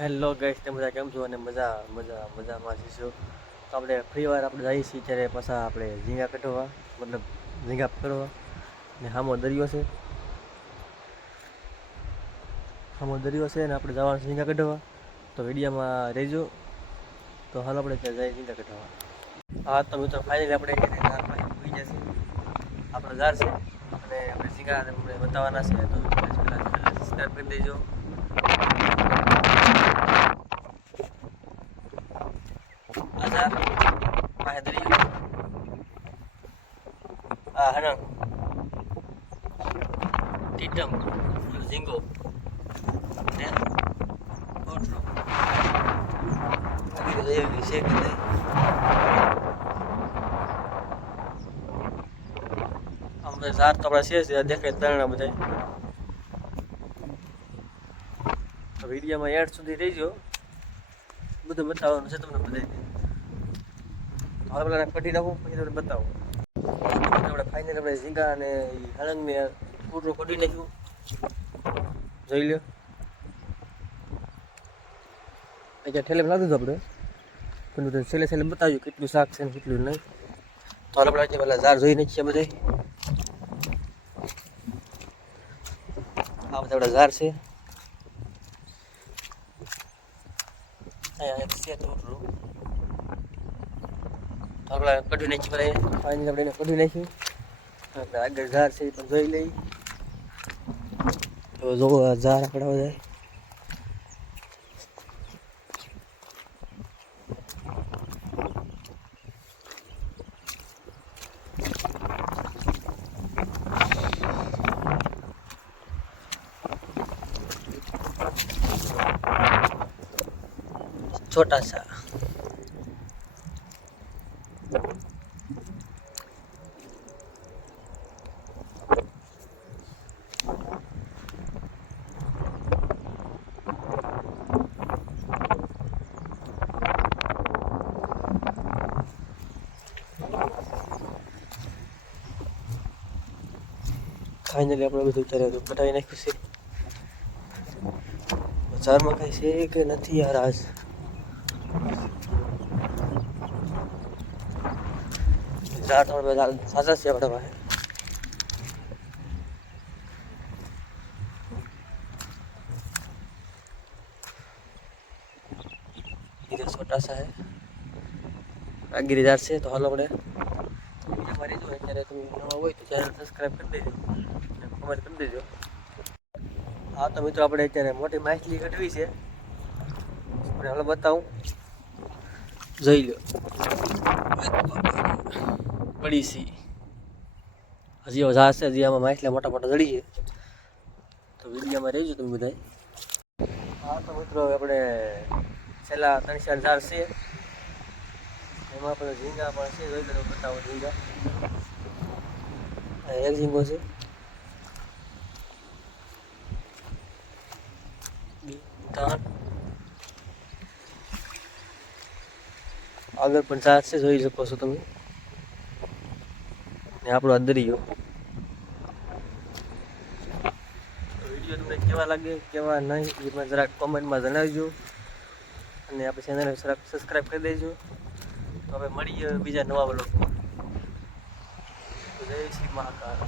Hello guys, તમે બધા કેમ છો? અને મજામાં જઈશું. તો આપણે ફ્રી વાર આપણે જઈએ છીએ ત્યારે પાછા આપણે ઝીંગા કઢવા, મતલબ ઝીંગા પકડવા. ને સામો દરિયો છે અને આપણે જવાનું ઝીંગા કઢવા. તો વિડીયોમાં રહેજો. તો હાલ આપણે ત્યાં જઈએ ઝીંગા કઢવા. હા તો મિત્રો, ફાઇનલી આપણે ઝાર પાસે પહોંચી જશે. આપણો ઝાર છે અને આપણે ઝીંગા આપણે બતાવવાના છે. તો સબસ્ક્રાઈબ કરી દેજો. Azar, Mahadri, Hanang, Titam, Zingo, dan Outro. Lagi kita yang share kita. Ambil zar tu berapa sih? Dia kita nak betul. Video માં એડ સુધી રહેજો, બધું બતાવવાનું છે તમને બધાને. હવે પેલા કઢી નાખું પછી તમને બતાવું. આપણે ફાઇનલ આપણે ઝીંગા અને હળંગને પૂરો કઢી નાખ્યું, જોઈ લો. અહીંયા ઠેલે લાવી દીધું આપણે, પણ છેલ્લે છેલ્લે બતાવ્યું કેટલું શાક છે ને કેટલું નહીં. તો આપણે આજે પેલા ઝાર જોઈ નાખીએ બધા. આ બધા આપણા ઝાર છે. આપણે કઢી નાખી પડે, ફાઇનલ આપણે એને કઢી નાખ્યું. આપણે આગળ ઝાર છે એ પણ જોઈ લઈ. તો જો ઝાર આપણે જાય. छोटा सा ફાઇનલી આપણે બધું અત્યારે કઢાવી નાખ્યું છે. બજારમાં કઈ છે કે નથી યાર? આજ ઝાડ થોડા સાચા છે આપણા પાસે. इधर छोटा सा है गिरिजार से. तो हाल આપણે મારી જો અત્યારે તમે નવા હોય તો ચેનલ સબસ્ક્રાઈબ કરી દેજો અને કમેન્ટ કરી દેજો. હા તો મિત્રો, આપણે અત્યારે મોટી માછલી કઢવી છે, આપણે હાલ બતાવું, જોઈ લો. પડી સી હજી ઝાર છે, હજી આમાં માછલા મોટા મોટા જડી છે. તો વિડીયોમાં રહેજો તમે બધા. હા તો મિત્રો, આપણે છેલ્લા 3-4 ઝાર છે, એમાં આપણે ઝીંગા પણ છે. જોઈ લો, બતાવો ઝીંગા. એક ઝીંગો છે, આગળ પણ ઝાર છે, જોઈ શકો છો તમે. ને આપણો આ દરિયો. વિડીયો તમને કેવા લાગે કેવા નહીં એમાં જરાક કોમેન્ટમાં જણાવજો અને આપણે ચેનલને જરાક સબસ્ક્રાઈબ કરી દેજો. તો હવે મળીએ બીજા નવા વ્લોગમાં. જય શ્રી મહાકાલ.